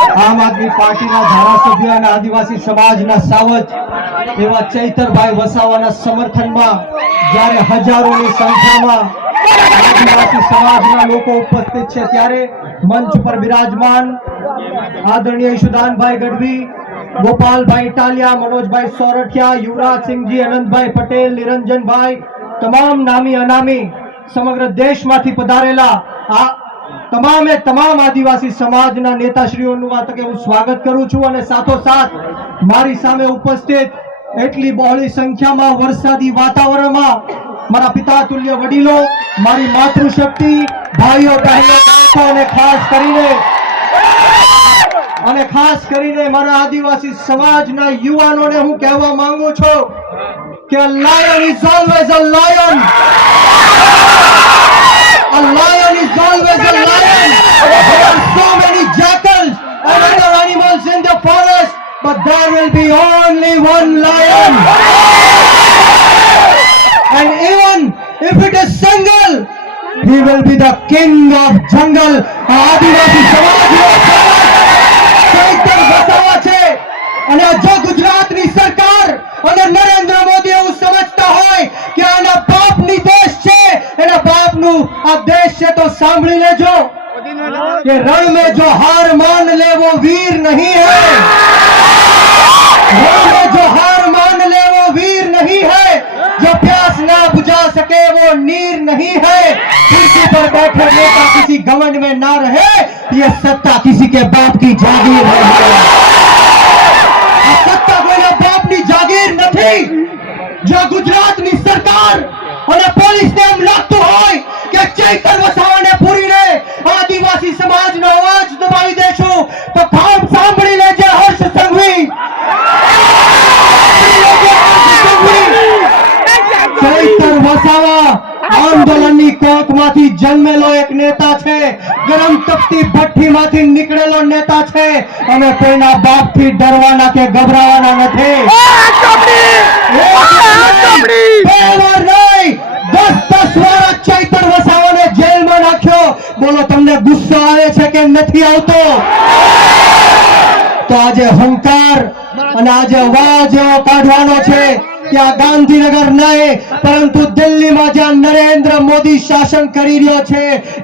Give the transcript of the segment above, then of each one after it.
આમ આદમી પાર્ટીના ધારાસભ્ય અને આદિવાસી સમાજના સાવજ એવા ચૈતરભાઈ વસાવાના સમર્થનમાં જ્યારે હજારોની સંખ્યામાં આદિવાસી સમાજના લોકો ઉપસ્થિત છે ત્યારે મંચ પર બિરાજમાન આદરણીય ઈશુદાનભાઈ ગઢવી, ગોપાલભાઈ ઇટાલિયા, મનોજભાઈ સોરઠિયા, યુવરાજસિંહજી, અનંતભાઈ પટેલ, નિરંજનભાઈ, તમામ નામી અનામી સમગ્ર દેશમાંથી પધારેલા આ તમામ આદિવાસી સમાજના નેતાશ્રીઓનું આ તકે હું સ્વાગત કરું છું અને સાથોસાથ મારી સામે ઉપસ્થિત એટલી બહોળી સંખ્યામાં વરસાદી વાતાવરણમાં મારા પિતા તુલ્ય વડીલો, મારી માતૃશક્તિ, ભાઈઓ બહેનો અને ખાસ કરીને મારા આદિવાસી સમાજના યુવાનોને હું કહેવા માંગુ છું કે a lion is always a lion. A lion is always a lion. There are so many jackals and other animals in the forest, but there will be only one lion. And even if it is single, he will be the king of jungle. આદિવાસી સમાજનો ચૈતર વસાવા છે અને જો ગુજરાતની સરકાર અને નરેન્દ્ર મોદી એવું સમજતા હોય કે આના બાપની દેશ છે, એના બાપનું આ દેશ છે, તો સાંભળી લેજો કે રણ में जो हार मान ले वो वीर नहीं है. रण में जो हार मान ले वो वीर नहीं है. जो प्यास ना बुझा सके वो नीर नहीं है. कुर्सी पर बैठे नेता किसी घमंड में ना रहे, ये सत्ता किसी के बाप की जागीर है. આ સત્તા કોઈના બાપની જાગીર નથી. જો ગુજરાતની સરકાર અને પોલીસને એમ લાગતું હોય કે ચૈતર વસાવાને પૂરીને આદિવાસી સમાજનો અવાજ દબાવી દેશું, તો કામ સાંભળી લેજે હર્ષ સંઘવી. ચૈતર વસાવા આંદોલનની કોકમાંથી જન્મેલો એક નેતા છે, ગરમ તપતી ભઠ્ઠીમાંથી નીકળેલો નેતા છે. અમે કોઈના બાપથી ડરવાના કે ગભરાવાના નથી. 10 વાર ચૈતર વસાવાને જેલમાં નાખ્યો. બોલો તમને ગુસ્સો આવે છે કે નથી આવતો? તો આજે હંકાર અને આજે અવાજ એવો કાઢવાનો છે ત્યાં ગાંધીનગર નહીં પરંતુ દિલ્હીમાં જ્યાં નરેન્દ્ર મોદી શાસન કરી રહ્યો છે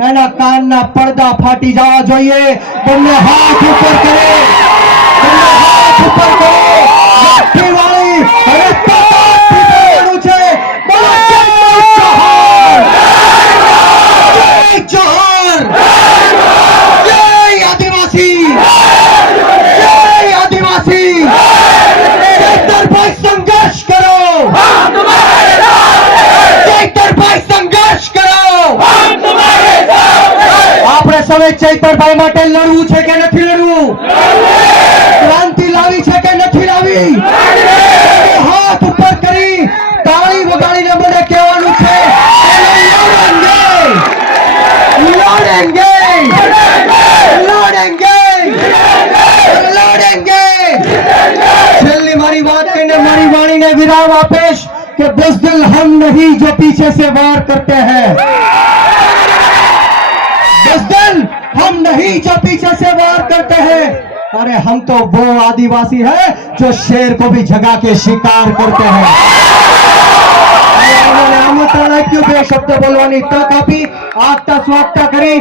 એના કાનના પડદા ફાટી જવા જોઈએ. બંને હાથ ઉપર કરે, બંને હાથ ઉપર કરે. લાઠીવાળી અને તાકાતથી છે. બોલો જય જોહાર, જય જોહાર, જય આદિવાસી, જય આદિવાસી. ચૈતરભાઈ સંઘર્ષ કરો, ચૈતરભાઈ સંઘર્ષ કરો. આપણે સૌએ ચૈતરભાઈ માટે લડવું છે કે નથી લડવું? ક્રાંતિ લાવી છે કે નથી લાવી? હાથ ઉપર કરી તાળી વગાડીને મને કહેવાનું છે લડેંગે, લડેંગે, લડેંગે. છેલ્લી મારી વાત કહીને મારી વાણીને વિરામ આપીશ कि बुज़दिल हम नहीं जो पीछे से वार करते हैं. बुज़दिल हम नहीं जो पीछे से वार करते हैं. अरे हम तो वो आदिवासी है जो शेर को भी जगा के शिकार करते हैं. આમંત્રણ આપ્યું, બે શબ્દ બોલવાની તક આપી, આગતા સ્વાગતા કરી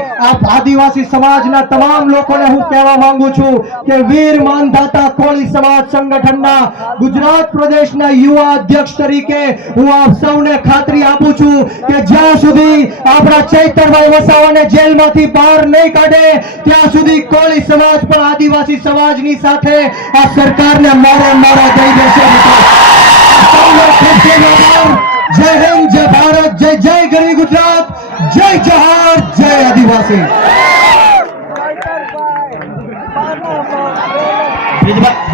આદિવાસી સમાજના તમામ લોકોને હું કહેવા માંગુ છું કે વીર માનધાતા કોળી સમાજ સંગઠનના ગુજરાત પ્રદેશના યુવા અધ્યક્ષ તરીકે હું આપ સૌને ખાતરી આપું છું કે જ્યાં સુધી આપણા ચૈતરભાઈ વસાવાને જેલમાંથી બહાર નહીં કાઢે ત્યાં સુધી કોળી સમાજ પણ આદિવાસી સમાજની સાથે આ સરકારને મારે દઈ દેશે. जय हिंद, जय भारत, जय जय गरीब गुजरात, जय जोहार, जय आदिवासी.